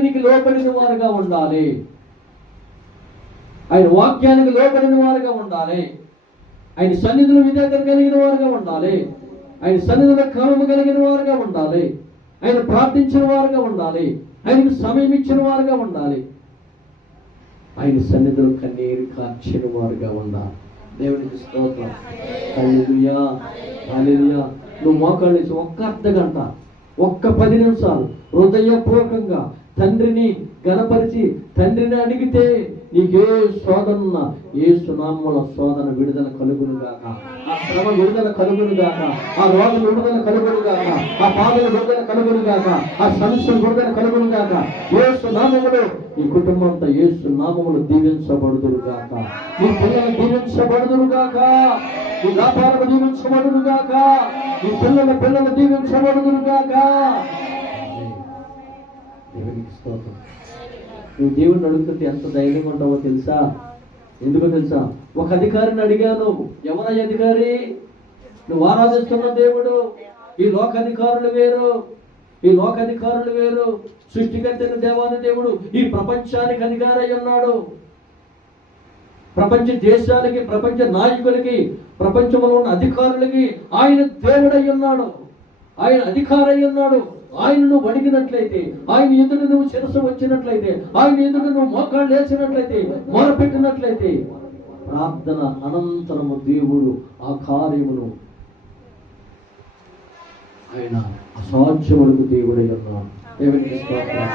దేవునికి లోబడిన వారుగా ఉండాలి. ఆయన వాక్యానికి లోబడిన వారుగా ఉండాలి. ఆయన సన్నిధిలో విధేయత కలిగిన వారుగా ఉండాలి. ఆయన సన్నిధిలో క్రమము కలిగిన వారుగా ఉండాలి. ఆయన ప్రార్థించిన వారుగా ఉండాలి. ఆయనకు సమయం ఇచ్చిన వారుగా ఉండాలి. ఆయన సన్నిధిలో కన్నీరు కార్చిన వారుగా ఉండాలి. దేవునికి స్తోత్రం. హల్లెలూయా, హల్లెలూయా. నువ్వు మోకాళ్ళు వేసి ఒక్క అర్ధ గంట, ఒక్క 10 నిమిషాలు హృదయపూర్వకంగా తండ్రిని గణపరిచి తండ్రిని అడిగితే నీకే శోధన, యేసు నామములో శోధన విడుదల కలుగును గాక, ఆ శ్రమ విడుదల కలుగును గాక, ఆ రోగులు విడుదల కలుగును గాక, ఆ పాదల విడుదల కలుగును గాక, ఆ సమస్యల విడుదల కలుగును గాక. యేసు నామములో ఈ కుటుంబంతో యేసు నామములు దీవించబడుదురు గాక. నీ పిల్లలు దీవించబడుదురు గాక. నీ వ్యాపారం దీవించబడును గాక. నీ పిల్లలు దీవించబడుదురు గాక. దేవునికి స్తోత్రం. నువ్వు దేవుడిని అడుగుతుంటే ఎంత ధైర్యంగా ఉంటావో తెలుసా? ఎందుకో తెలుసా? ఒక అధికారిని అడిగాను. ఎవరై అధికారి? నువ్వు ఆరాధిస్తున్న దేవుడు. ఈ లోకాధికారులు వేరు, ఈ లోకాధికారులు వేరు. సృష్టికర్తైన దేవాది దేవుడు ఈ ప్రపంచానికి అధికారి అయి ఉన్నాడు. ప్రపంచ దేశాలకి, ప్రపంచ నాయకులకి, ప్రపంచంలో ఉన్న అధికారులకి ఆయన దేవుడై ఉన్నాడు. ఆయన అధికారి అయి ఉన్నాడు. ఆయన నువ్వు అడిగినట్లయితే, ఆయన ఎదుట నువ్వు శిరస్సు వచ్చినట్లయితే, ఆయన ఎదుట నువ్వు మోకాళ్ళు వేసినట్లయితే, మొరపెట్టినట్లయితే, ప్రార్థన అనంతరము దేవుడు ఆ కార్యమును ఆయన అసాధ్యములకు దేవుడై ఉన్నాడు. దేవునికి స్తోత్రం.